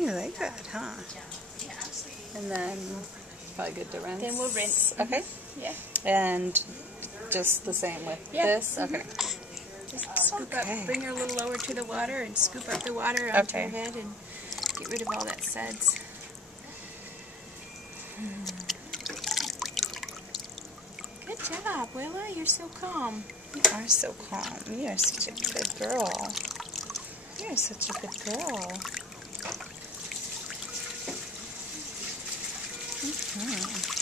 You like that, huh? And then probably good to rinse. Then we'll rinse. Okay. Yeah. And just the same with this? Okay. Just scoop up, bring her a little lower to the water and scoop up the water onto her head and get rid of all that suds. Good job, Willa. You're so calm. You are so calm. You are such a good girl. You are such a good girl. Mm-hmm.